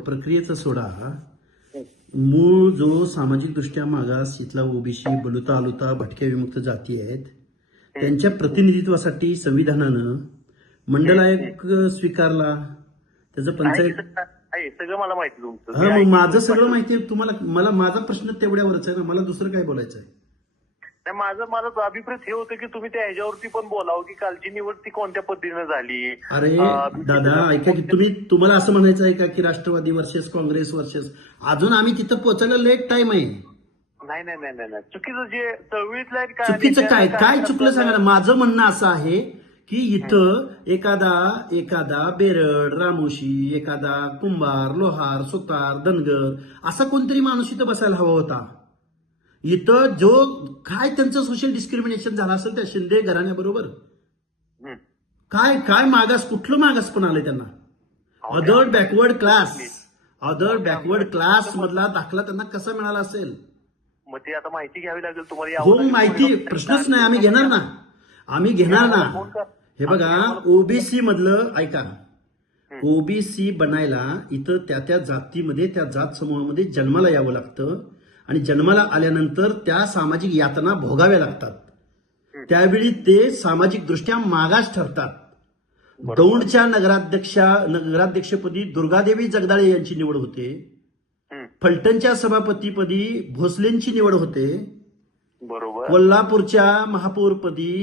प्रक्रियेचा सोडा, मूळ जो सामाजिक दृष्ट्या मागास इथला ओबीसी, बलुता आलुता, भटक्या विमुक्त जाती आहेत त्यांच्या प्रतिनिधित्वासाठी संविधानानं मंडल आयोग स्वीकारला. त्याचं पंचायत आहे सगळं मला माहिती तुमचं. हा, मग माझं सगळं माहिती आहे तुम्हाला. मला माझा प्रश्न तेवढ्यावरच आहे ना, मला दुसरं काय बोलायचं आहे. माझं अभिप्राय हे होतं की तुम्ही त्या ह्याच्यावरती पण बोलावं की कालची निवड ती कोणत्या पद्धतीने झाली. अरे दादा ऐका की तुम्हाला असं म्हणायचं आहे का की राष्ट्रवादी वर्सेस काँग्रेस वर्सेस, अजून आम्ही तिथं पोहोचायला लेट टाइम आहे. नाही नाही नाही नाही चुकीचं जे चळवळीतलं आहे चुकीचं काय चुकलं सांगा ना. माझं म्हणणं असं आहे की इथं एखादा बेरड, रामोशी, एखादा कुंभार, लोहार, सुतार, धनगर असा कोणतरी माणूस इथं बसायला हवा होता. इथं जो काय त्यांचं सोशल डिस्क्रिमिनेशन झालं असेल त्या शिंदे घराण्याबरोबर, काय मागास, कुठलं मागास पण आलंय त्यांना. अदर बॅकवर्ड क्लास मधला दाखला त्यांना कसा मिळाला असेल. मग ते आता माहिती घ्यावी लागेल तुम्हाला. हो, माहिती प्रश्नच नाही. आम्ही घेणार ना. हे बघा, ओबीसी मधलं ऐका, ओबीसी बनायला इथं त्या जातीमध्ये, त्या जात समूहामध्ये जन्माला यावं लागतं आणि जन्माला आल्यानंतर त्या सामाजिक यातना भोगाव्या लागतात. त्यावेळी ते सामाजिक दृष्ट्या मागास ठरतात. दौंडच्या नगराध्यक्षपदी दुर्गादेवी जगदाळे यांची निवड होते. फलटणच्या सभापतीपदी भोसलेंची निवड होते. बरोबर. कोल्हापूरच्या महापौरपदी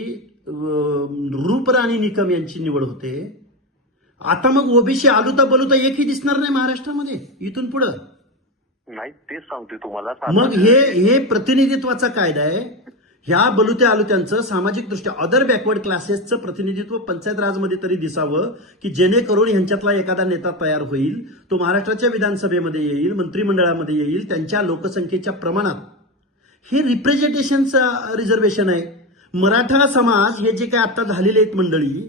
रूपराणी निकम यांची निवड होते. आता मग ओबीसी आलुता बलुता एकही दिसणार नाही महाराष्ट्रामध्ये इथून पुढे. नाही तेच सांगतोय तुम्हाला. मग हे प्रतिनिधित्वाचा कायदा आहे. ह्या बलुत्या आलुत्यांचं सामाजिक दृष्ट्या अदर बॅकवर्ड क्लासेसचं प्रतिनिधित्व पंचायत राजमध्ये तरी दिसावं की जेणेकरून ह्यांच्यातला एखादा नेता तयार होईल, तो महाराष्ट्राच्या विधानसभेमध्ये येईल, मंत्रिमंडळामध्ये येईल, त्यांच्या लोकसंख्येच्या प्रमाणात. हे रिप्रेझेंटेशनचं रिझर्वेशन आहे. मराठा समाज हे जे काय आता झालेले आहेत मंडळी,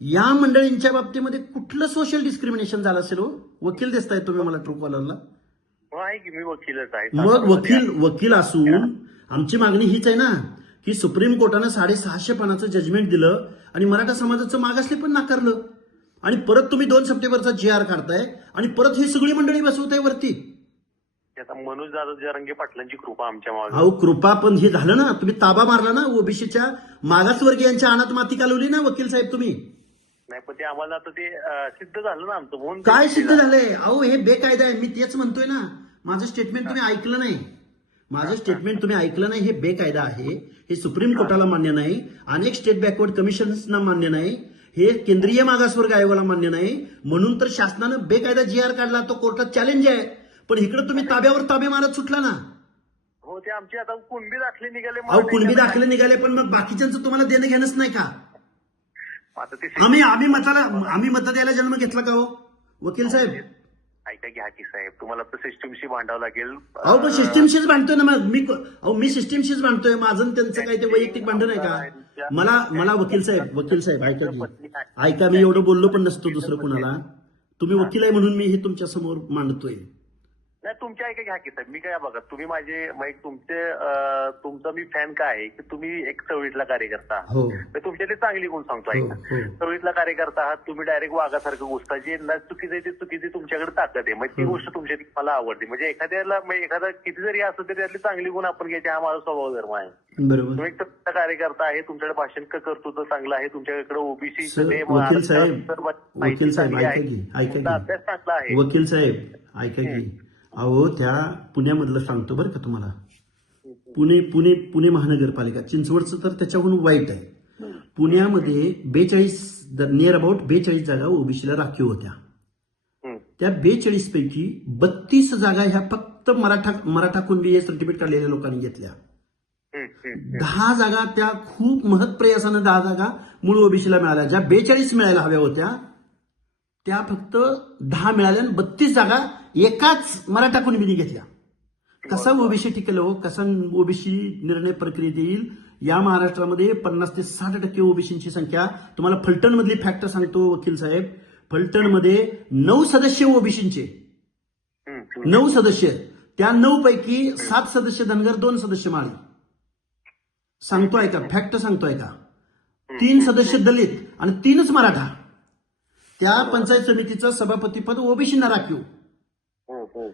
या मंडळींच्या बाबतीमध्ये कुठलं सोशल डिस्क्रिमिनेशन झालं असेल. वकील दिसताय तुम्ही मला ट्रूकॉलरला. आहे की मी वकीलच आहे. मग वकील असून आमची मागणी हीच आहे ना की सुप्रीम कोर्टानं 650 पानाचं जजमेंट दिलं आणि मराठा समाजाचं मागासले पण नाकारलं. आणि परत तुम्ही 2 सप्टेंबरचा GR काढताय आणि परत ही सगळी मंडळी बसवताय वरती. आता मनोज दादा जरांगे पाटलांची कृपा आमच्या मागे. अहो कृपा, पण हे झालं ना, तुम्ही ताबा मारला ना ओबीसीच्या मागासवर्गीयांच्या अनाथ माती कालवली ना वकील साहेब तुम्ही. नाही पण ते आम्हाला आता ते सिद्ध झालं ना आमचं. म्हणून काय सिद्ध झालंय. अहो हे बेकायदा आहे. मी तेच म्हणतोय ना. माझं स्टेटमेंट तुम्ही ऐकलं नाही. हे बेकायदा आहे. हे सुप्रीम कोर्टाला मान्य नाही. अनेक स्टेट बॅकवर्ड कमिशन्सना मान्य नाही. हे केंद्रीय मागासवर्ग आयोगाला मान्य नाही. म्हणून तर शासनानं बेकायदा GR काढला. तो कोर्टात चॅलेंज आहे. पण इकडे तुम्ही ताब्यावर ताबे मारत सुटला ना. हो, ते आमचे आता कुणबी दाखले निघाले. अहो कुणबी दाखले निघाले, पण मग बाकीच्यांचं तुम्हाला देणं घेणंच नाही का. आता ते आम्ही मत द्यायला जन्म घेतला का हो वकील साहेब. ऐका घ्या की साहेब, तुम्हाला तर सिस्टीमशी भांडावं लागेल. अहो पण सिस्टीमशीच भांडतोय ना. मग मी सिस्टीमशीच भांडतोय. माझं त्यांचं काही ते वैयक्तिक भांडण आहे का. मला वकील साहेब ऐका मी एवढं बोललो पण नसतो दुसरं कुणाला. तुम्ही वकील आहे म्हणून मी हे तुमच्या समोर मांडतोय. नाही तुमच्या ऐका घ्या की साहेब, मी काय बघा, तुम्ही तुमचा मी फॅन काय आहे की तुम्ही एक चळवळीतला कार्यकर्ता आहात. हो. तुमच्या ते चांगली गुण सांगतो. ऐका, चळवळीतला कार्यकर्ता आहात तुम्ही, डायरेक्ट वाघासारखं गोष्ट जे चुकीचं आहे ते चुकीची तुमच्याकडे ताकद आहे. मग ती गोष्ट तुमच्या मला आवडते. म्हणजे एखादा किती जरी असं तरी त्यातली चांगली गुण आपण घ्यायचे, हा माझा स्वभाव धर्म आहे. बरोबर. तुम्ही एक कार्यकर्ता आहे, तुमच्याकडे भाषण कर्तृत्व चांगलं आहे, तुमच्याकडे ओबीसी वकील साहेब अभ्यास चांगला आहे. वकील साहेब ऐका की, अहो त्या पुण्यामधलं सांगतो बरं का तुम्हाला. पुणे महानगरपालिका, चिंचवडचं तर त्याच्याहून वाईट आहे. पुण्यामध्ये 42 जागा ओबीसीला राखीव होत्या. त्या 42 पैकी 32 जागा ह्या फक्त मराठा कुणबी सर्टिफिकेट काढलेल्या लोकांनी घेतल्या. 10 जागा त्या खूप महत्प्रयासानं 10 जागा मूळ ओबीसीला मिळाल्या. ज्या 42 मिळायला हव्या होत्या त्या फक्त 10 मिळाल्या. 32 जागा एकाच मराठा कुणबीने घेतल्या. कसा ओबीसी टिकेल हो, कसा ओबीसी निर्णय प्रक्रियेत येईल. या महाराष्ट्रामध्ये 50 ते 60% ओबीसीची संख्या. तुम्हाला फलटण मधली फॅक्ट सांगतो वकील साहेब. फलटणमध्ये 9 सदस्य ओबीसीचे, 9 सदस्य. त्या 9 पैकी 7 सदस्य धनगर, 2 सदस्य माळी. सांगतोय का, फॅक्ट सांगतोय का. 3 सदस्य दलित आणि 3च मराठा. त्या पंचायत समितीचं सभापतीपद ओबीसींना राखीव.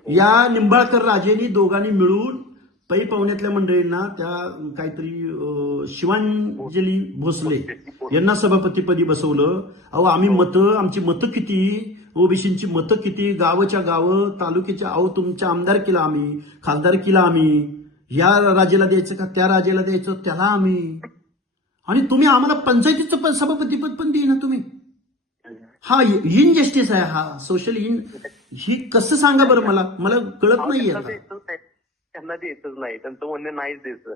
या निंबाळकर राजेंनी दोघांनी मिळून पै पाहुण्यातल्या मंडळींना त्या काहीतरी शिवांजली भोसले यांना सभापतीपदी बसवलं. अहो आमची मतं किती, ओबीसीची मतं किती, गावच्या गावं, तालुक्याच्या, अहो तुमच्या आमदार केला आम्ही, खासदार केला आम्ही, या राजेला द्यायचं का त्या राजेला द्यायचं त्याला आम्ही, आणि तुम्ही आम्हाला पंचायतीचं सभापतीपद पण देईना तुम्ही. हा इनजस्टिस आहे, हा सोशल ही कसं सांगा बरं मला कळत नाहीये. त्यांना द्यायचंच नाही, त्यांचं म्हणणं नाहीच द्यायचं.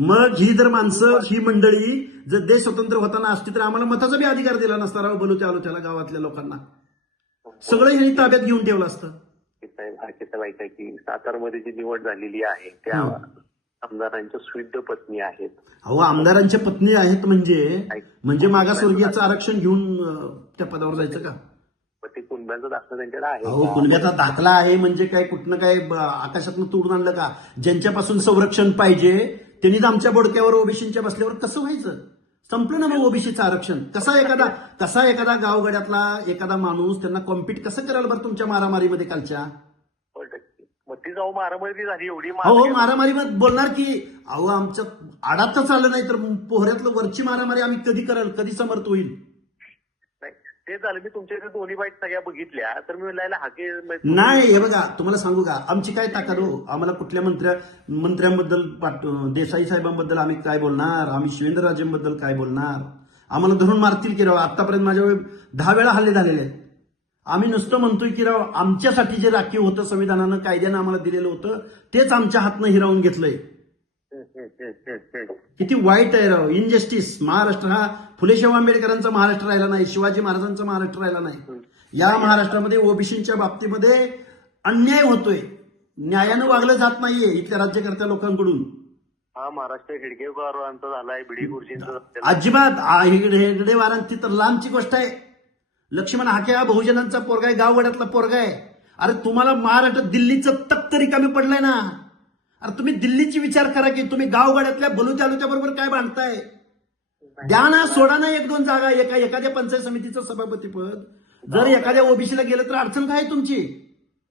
मग ही जर माणसं, ही मंडळी जर देश स्वतंत्र होताना असती तर आम्हाला मताचा बी अधिकार दिला नसता. राव बलू त्या त्याला गावातल्या लोकांना सगळं यांनी ताब्यात घेऊन ठेवलं असतं. ऐका की सातारमध्ये जी निवड झालेली आहे त्या आमदारांच्या स्विद्ध पत्नी आहेत. अहो आमदारांच्या पत्नी आहेत म्हणजे मागासवर्गीयाचं आरक्षण घेऊन त्या पदावर जायचं का? ते कुणब्याचा दाखला त्यांच्याकडे आहे. अहो कुणब्याचा दाखला आहे म्हणजे काय कुठनं काय आकाशातनं तोडून आणलं का? ज्यांच्यापासून संरक्षण पाहिजे त्यांनीच आमच्या बोडक्यावर ओबीसीच्या बसल्यावर कसं व्हायचं? संपलं ना मग ओबीसीचं आरक्षण. कसा एखादा गावगाड्यातला एखादा माणूस त्यांना कॉम्पिट कसं कराल बरं तुमच्या मारामारीमध्ये कालच्या? मग ती जाऊ मारामारी झाली एवढी. हो मारामारीमध्ये बोलणार की अहो आमच्या आडात चाललं नाही तर पोहऱ्यातलं वरची मारामारी आम्ही कधी कराल, कधी समर्थ होईल? ते झालं. मी तुमच्या इथे दोन्ही बाईट सगळ्या बघितल्या तर मी म्हणलं हाके नाही. हे बघा तुम्हाला सांगू का आमची काय ताकद हो, आम्हाला कुठल्या मंत्र्यांबद्दल देसाई साहेबांबद्दल आम्ही काय बोलणार, आम्ही शिवेंद्रराजेंबद्दल काय बोलणार? आम्हाला धरून मारतील की राव. आतापर्यंत माझ्यावर 10 वेळा हल्ले झालेले आहेत. आम्ही नुसतं म्हणतोय की राव आमच्यासाठी जे राखीव होतं संविधानानं कायद्यानं आम्हाला दिलेलं होतं तेच आमच्या हातनं हिरावून घेतलंय. किती वाईट आहे राव, इनजस्टिस. महाराष्ट्र हा फुले शाहू आंबेडकरांचा महाराष्ट्र राहिला नाही, शिवाजी महाराजांचा महाराष्ट्र राहिला नाही. या महाराष्ट्रामध्ये ओबीसीच्या बाबतीमध्ये अन्याय होतोय, न्यायानं वागलं जात नाहीये इथल्या राज्यकर्त्या लोकांकडून. हा महाराष्ट्र हेडगेवारांचा झालाय, भिडी गुरुजींचा अजिबात हेगडेवारांची तर लांबची गोष्ट आहे. लक्ष्मण हाके हा बहुजनांचा पोरगा आहे, गाववाड्यातला पोरगा आहे. अरे तुम्हाला महाराष्ट्र दिल्लीचं तख्त रिकामी पडलंय ना. अरे तुम्ही दिल्लीची विचार करा की तुम्ही गावगाड्यातल्या बलू तालुक्या बरोबर काय बांधताय? द्या ना, सोडा ना 1-2 जागा. एखाद्या पंचायत समितीचं सभापतीपद जर एखाद्या ओबीसीला गेलं तर अडचण काय तुमची?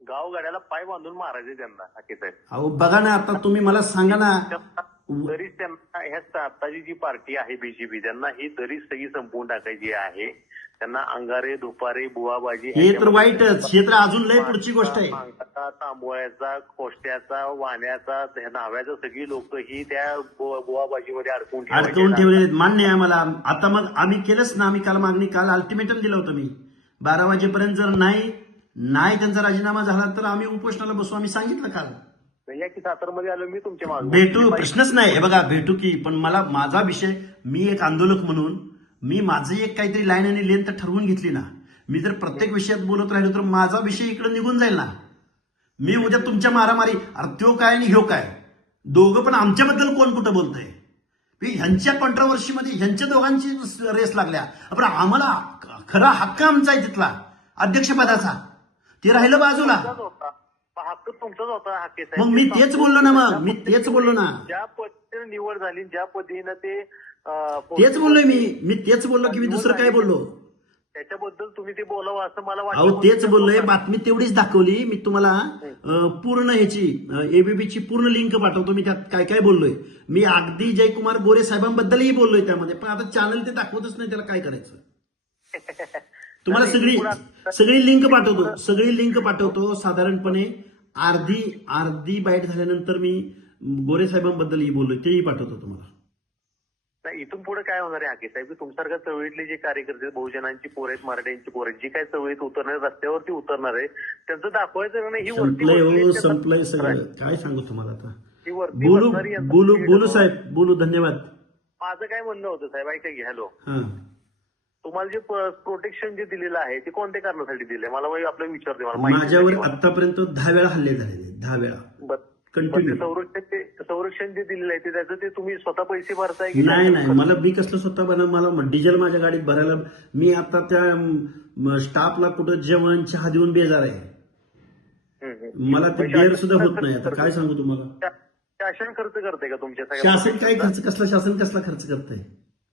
गावगाड्याला पाय बांधून मारायचे त्यांना हाके साहेब. अहो बघा ना, आता तुम्ही मला सांगा ना, तरी त्यांना ह्या आताची जी पार्टी आहे बीजेपी त्यांना ही तरी सगळी संपवून टाकायची आहे. त्यांना अंगारे, दुपारे, बुवाबाजी हे तर वाईटच. हे तर अजून लय पुढची गोष्ट आहे. तांबोळ्याचा, खोष्ट्याचा, वाण्याचा, न्हाव्याचा सगळी लोक ही त्या बुवाबाजीमध्ये अडकून ठेवले. मान्य आहे मला. आता मग आम्ही केलंच ना, आम्ही काल अल्टिमेटम दिलं होतं मी 12 वाजेपर्यंत जर नाही त्यांचा राजीनामा झाला तर आम्ही उपोषणाला बसू. आम्ही सांगितलं काल. या की सातारमध्ये आलो मी तुमच्या मागे भेटू, प्रश्नच नाही. हे बघा भेटू की, पण माझा विषय, मी एक आंदोलक म्हणून मी माझं एक काहीतरी लाईन आणि लेंथ ठरवून घेतली ना. मी जर प्रत्येक विषयात बोलत राहिलो तर माझा विषय इकडे निघून जाईल ना. मी उद्या तुमच्या मारामारी, अरे त्यो काय आणि ह्यो काय, दोघं पण आमच्याबद्दल कोण कुठं बोलतंय? ह्यांच्या कॉन्ट्रोवर्सीमध्ये ह्यांच्या दोघांची रेस लागल्या. पण आम्हाला खरा हक्क आमचा आहे तिथला अध्यक्षपदाचा, ते राहिलं बाजूला. हक्क तुमचाच होता हाके साहेब. मग मी तेच बोललो ना. ज्या पद्धतीने निवड झाली, ज्या पद्धतीनं तेच बोललोय मी तेच बोललो की मी दुसरं काय बोललो? त्याच्याबद्दल तुम्ही ते बोलावं असं मला वाटतं. अहो तेच बोललोय, बातमी तेवढीच दाखवली मी तुम्हाला. पूर्ण ह्याची एबीपीची पूर्ण लिंक पाठवतो मी, त्यात काय काय बोललोय मी. अगदी जयकुमार गोरे साहेबांबद्दलही बोललोय त्यामध्ये. पण आता चॅनल ते दाखवतच नाही, त्याला काय करायचं? तुम्हाला सगळी लिंक पाठवतो. साधारणपणे अर्धी बाईट झाल्यानंतर मी गोरे साहेबांबद्दलही बोललोय, तेही पाठवतो तुम्हाला. इथून पुढे काय होणार आहे हाके साहेब? तुमच्यासारख्या चळवळीतले जे कार्यकर्ते, बहुजनांची पोर आहेत, मराठ्यांची पोर आहेत, जी काय चळवळीत उतरणार, रस्त्यावरती उतरणार आहे, त्यांचं दाखवायचं नाही. ही संपलंय सगळं. काय सांगू तुम्हाला आता? ही बोलू साहेब, बोलू. धन्यवाद. माझं काय म्हणणं होतं साहेब, ऐका की. हॅलो, तुम्हाला जे प्रोटेक्शन जे दिलेलं आहे ते कोणत्या कारणासाठी दिले मला आपलं विचारते. माझ्यावर आतापर्यंत 10 वेळा हल्ले झालेले, 10 वेळा कंटिन्यू. संरक्षण जे दिलेलं आहे त्याचं ते तुम्ही स्वतः पैसे भरताय? नाही, मला मी कसलं स्वतः मला डिझेल माझ्या गाडीत भरायला. मी आता त्या स्टाफला कुठं जेवण चहा देऊन बेजार आहे. मला ते बेर सुद्धा होत नाही. आता काय सांगू तुम्हाला? शासन खर्च करते का तुमच्या? शासन काय खर्च, कसला शासन कसला खर्च करतंय?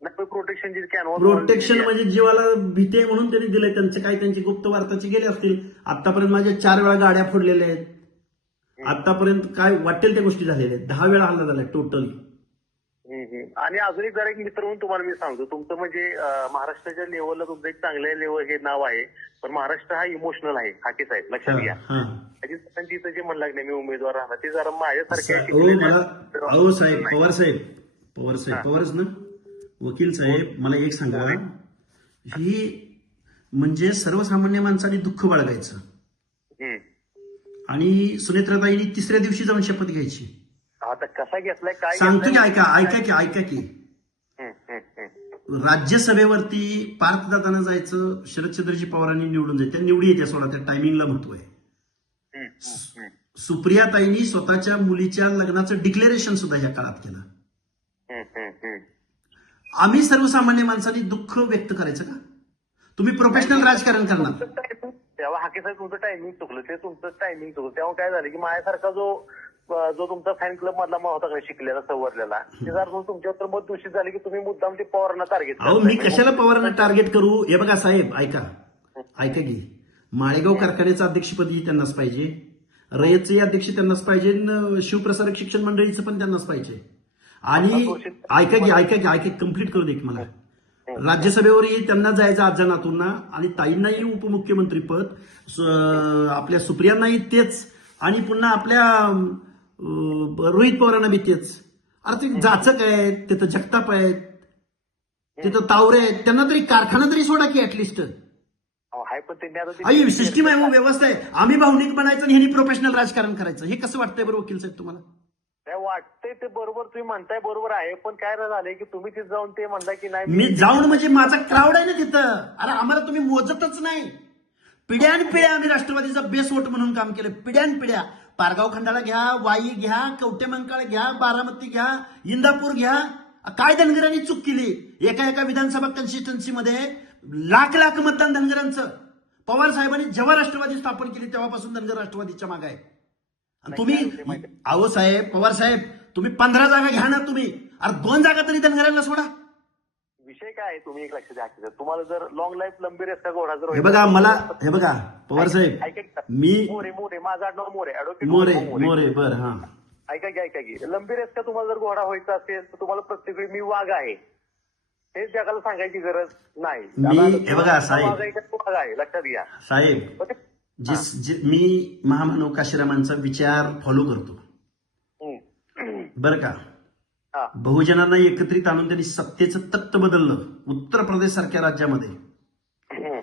प्रोटेक्शनची कॅनव्हास प्रोटेक्शन म्हणजे जीवाला भीती आहे म्हणून त्यांनी दिलंय. त्यांचे काही त्यांची गुप्त वार्ताचे गेले असतील. आतापर्यंत माझ्या 4 वेळा गाड्या फोडलेल्या आहेत. आतापर्यंत काय वाटेल त्या गोष्टी झालेल्या आहेत. 10 वेळा हल्ला झालाय टोटल. आणि अजून एक जरा एक मित्र म्हणून तुम्हाला मी सांगतो, तुमचं म्हणजे महाराष्ट्राच्या लेवलला तुमचं एक चांगल्या लेवल हे नाव आहे, पण महाराष्ट्र हा इमोशनल आहे. हाके साहेब लक्षात घ्या. तिथं जे म्हणलं नाही मी उमेदवार राहणार ते जरा माझ्यासारख्या साहेब पवारच ना वकील साहेब, मला एक सांगा, ही म्हणजे सर्वसामान्य माणसाने दुःख बाळगायचं आणि सुनेत्राताईंनी 3ऱ्या दिवशी जाऊन शपथ घ्यायची. आता कसा घेतलाय काय सांगतो की ऐका की राज्यसभेवरती पार्थदादांना जायचं, शरदचंद्रजी पवारांनी निवडून जायचं. त्या निवडी येते सोडा, त्या टायमिंगला महत्व आहे. सुप्रियाताईंनी स्वतःच्या मुलीच्या लग्नाचं डिक्लेरेशन सुद्धा या काळात केलं. आम्ही सर्वसामान्य माणसांनी दुःख व्यक्त करायचं का? तुम्ही प्रोफेशनल राजकारण करणार. तेव्हा हाके साहेब तुमचं टायमिंग चुकलं, ते तुमचं टायमिंग चुकलं. तेव्हा काय झालं की माझ्यासारखा जो तुमचा फॅन क्लब मधला होता का शिकलेला सवरलेला, ते जर तुमच्यावर तर मत दूषित झाले की तुम्ही मुद्दाम ते पवारांना टार्गेट. अहो मी कशाला पवारांना टार्गेट करू? हे बघा साहेब, ऐका की माळेगाव कारखान्याचं अध्यक्षपदी त्यांनाच पाहिजे, रयतचे अध्यक्ष त्यांनाच पाहिजे, शिवप्रसारक शिक्षण मंडळीचं पण त्यांनाच पाहिजे. आणि ऐका की कंप्लीट करू दे मला. राज्यसभेवरही त्यांना जायचं आजानातूंना आणि ताईंनाही उपमुख्यमंत्रीपद, आपल्या सुप्रियांनाही तेच, आणि पुन्हा आपल्या रोहित पवारांना बी तेच. अरे ते जाचक आहेत, तिथं जगताप आहेत, तिथं तावरे आहेत, त्यांना तरी कारखाना तरी सोडा की ऍटलिस्ट. सिस्टीम आहे, व्यवस्था आहे. आम्ही भावनिक बनायचं आणि ह्यांनी प्रोफेशनल राजकारण करायचं. हे कसं वाटतंय बरं वकील साहेब तुम्हाला? वाटतंय ते बरोबर तुम्ही म्हणताय, बरोबर आहे. पण काय झालंय की तुम्ही तिथे जाऊन ते म्हणताय की नाही मी जाऊन म्हणजे माझा क्राऊड आहे ना तिथं. अरे आम्हाला तुम्ही मोजतच नाही. पिढ्यानपिढ्या आम्ही राष्ट्रवादीचा बेस वोट म्हणून काम केलं. पिढ्यानपिढ्या पारगाव खंडाळा घ्या, वाई घ्या, कवटेमंकाळ घ्या, बारामती घ्या, इंदापूर घ्या. काय धनगरांनी चूक केली? एका विधानसभा कन्स्टिट्युन्सीमध्ये लाख मतदान धनगरांचं. पवार साहेबांनी जेव्हा राष्ट्रवादी स्थापन केली तेव्हापासून धनगर राष्ट्रवादीच्या मागे आहे. आणि तुम्ही अहो साहेब, पवार साहेब, तुम्ही 15 जागा घ्या ना तुम्ही. अरे 2 जागा तरी धनगरांना सोडा. विषय काय आहे तुम्ही एक लक्ष द्या. तुम्हाला जर लॉंग लाईफ लंबी रेस का घोडा जर हे बघा पवार साहेब, मी मोरे माझं आडनाव मोरे बरं हा ऐका की लंबी रेस का तुम्हाला जर घोडा व्हायचा असेल तर तुम्हाला प्रत्येक वेळी मी वाघ आहे हे जगाला सांगायची गरज नाही. हे बघा साहेब, वाघ आहे लक्षात घ्या साहेब. मी महामानव काशीरामांचा विचार फॉलो करतो बरं का. बहुजनांना एकत्रित आणून त्यांनी सत्तेचं तख्त बदललं उत्तर प्रदेश सारख्या राज्यामध्ये.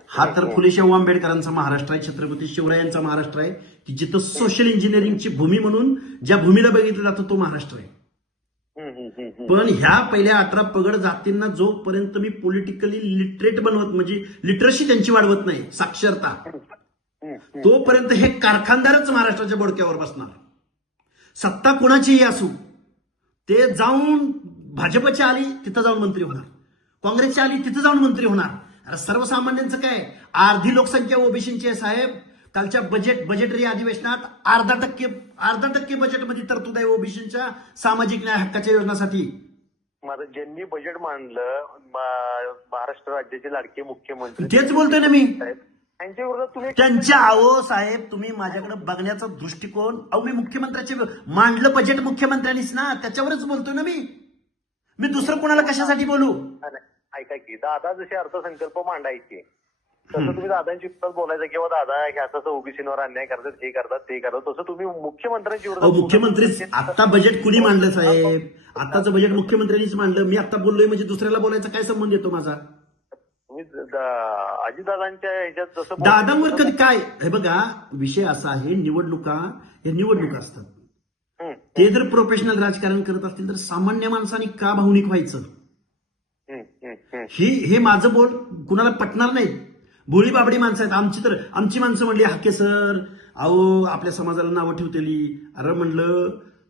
हा तर फुले शाहू आंबेडकरांचा महाराष्ट्र आहे, छत्रपती शिवरायांचा महाराष्ट्र आहे, की जिथं सोशल इंजिनिअरिंगची भूमी म्हणून ज्या भूमीला बघितलं जातं तो महाराष्ट्र आहे. पण ह्या पहिल्या 18 पगड जातींना जोपर्यंत मी पॉलिटिकली लिटरेट बनवत, म्हणजे लिटरसी त्यांची वाढवत नाही, साक्षरता, तोपर्यंत हे कारखानदारच महाराष्ट्राच्या बोडक्यावर बसणार. सत्ता कोणाचीही असू, ते जाऊन भाजपची आली तिथं जाऊन मंत्री होणार, काँग्रेसची आली तिथं जाऊन मंत्री होणार. अरे सर्वसामान्यांचं काय? अर्धी लोकसंख्या ओबीसीची आहे साहेब. कालच्या बजेटरी अधिवेशनात अर्धा% बजेटमध्ये तरतूद आहे ओबीसीच्या सामाजिक न्याय हक्काच्या योजनासाठी. माझं ज्यांनी बजेट मांडलं महाराष्ट्र राज्याचे लाडके मुख्यमंत्री, तेच बोलतोय ना मी. तुम्ही त्यांच्या साहेब, तुम्ही माझ्याकडे बघण्याचा दृष्टिकोन, मी मुख्यमंत्र्याचे मांडलं बजेट मुख्यमंत्र्यांनीच ना, त्याच्यावरच बोलतोय ना मी दुसरं कोणाला कशासाठी बोलू? ऐका की दादा जसे अर्थसंकल्प मांडायचे तसं तुम्ही दादांची विरोधात बोलायचं किंवा दादा ह्याचा ओबीसीवर अन्याय करतात, हे करतात, ते करतात, तसं तुम्ही मुख्यमंत्र्यांची विरोधात. मुख्यमंत्री आता बजेट कुणी मांडलं साहेब? आताचं बजेट मुख्यमंत्र्यांनीच मांडलं. मी आता बोललोय म्हणजे दुसऱ्याला बोलायचा काय संबंध येतो माझा? अजितदादांच्या ह्याच्यात जसं दादांवर कधी काय, हे बघा विषय असा आहे, निवडणुका असतात. ते जर प्रोफेशनल राजकारण करत असतील तर सामान्य माणसाने का भावनिक व्हायचं? हे माझं बोल कुणाला पटणार नाही. भोळी बाबडी माणसं आहेत आमची माणसं म्हणली, हाके सर अहो आपल्या समाजाला नावं ठेवतेली. अरे म्हणलं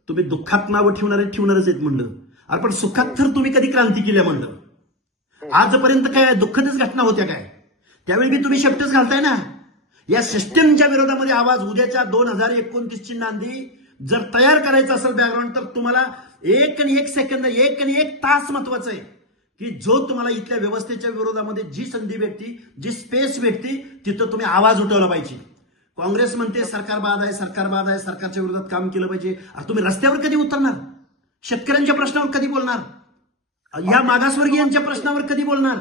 तुम्ही दुःखात नावं ठेवणारच आहेत म्हणलं. अरे पण सुखात तर तुम्ही कधी क्रांती केल्या म्हणलं. आजपर्यंत काय दुःखदच घटना होत्या काय? त्यावेळी बी तुम्ही शेपटच घालताय ना. या सिस्टीमच्या विरोधामध्ये आवाज उद्याच्या 2029ची नांदी जर तयार करायचं असेल बॅकग्राऊंड, तर तुम्हाला 1 सेकंद 1 तास महत्वाचं आहे की जो तुम्हाला इथल्या व्यवस्थेच्या विरोधामध्ये जी संधी भेटती, जी स्पेस भेटती, तिथं तुम्ही आवाज उठवला पाहिजे. काँग्रेस म्हणते सरकार बाद आहे, सरकार बाद आहे, सरकारच्या विरोधात काम केलं पाहिजे. अरे तुम्ही रस्त्यावर कधी उतरणार? शेतकऱ्यांच्या प्रश्नावर कधी बोलणार? या मागासवर्गीयांच्या प्रश्नावर कधी बोलणार?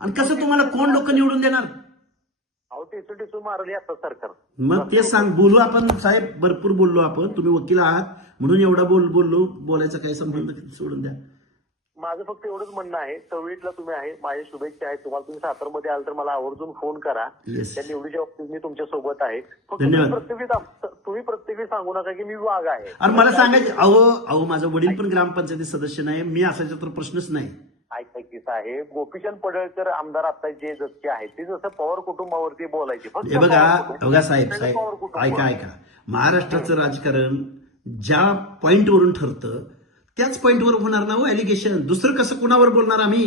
आणि कसं तुम्हाला कोण लोक निवडून देणार? अहो टिसू मारली आता सरकार. मग ते सांग, बोलू आपण साहेब, भरपूर बोललो आपण. तुम्ही वकील आहात म्हणून एवढा बोललो, बोलायचा काही संबंध सोडून द्या. माझं फक्त एवढंच म्हणणं आहे, सवयीतला तुम्ही आहे, माझ्या शुभेच्छा आहेत तुम्हाला. तुम्ही सातारमध्ये आल तर मला आवर्जून फोन करा. Yes. त्या निवडीच्या बाबतीत मी तुमच्या सोबत आहे. फक्त धन्यवाद. तुम्ही प्रत्येकी सांगू नका की मी वाघ आहे. आणि मला सांगायचं, अहो माझं वडील पण ग्रामपंचायती सदस्य नाही, मी असायचा तर प्रश्नच नाही. ऐका की साहेब, गोपीचंद पडळकर आमदार आता जे जसे आहेत ते जसं पवार कुटुंबावरती बोलायचे. फक्त हे बघा साहेब पवार साहेब कुटुंब. ऐका, महाराष्ट्राचं राजकारण ज्या पॉइंटवरून ठरतं त्याच पॉइंटवर होणार ना हो एलिगेशन. दुसरं कसं कुणावर बोलणार आम्ही?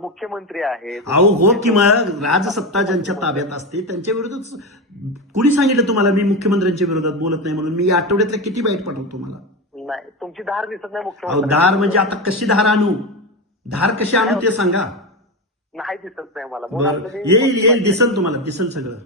मुख्यमंत्री आहेत. अहो हो, की मग राजसत्ता ज्यांच्या ताब्यात असते त्यांच्या विरोधात. कुणी सांगितलं तुम्हाला मी मुख्यमंत्र्यांच्या विरोधात बोलत नाही म्हणून? मी आठवड्यातले किती बाईट पाठवतो तुम्हाला? नाही, तुमची धार दिसत नाही अहो मुख्यमंत्री. धार म्हणजे आता कशी धार आणू? धार कशी आणू ते सांगा. नाही दिसत नाही मला. बरं, येईल दिसन तुम्हाला, दिसन सगळं.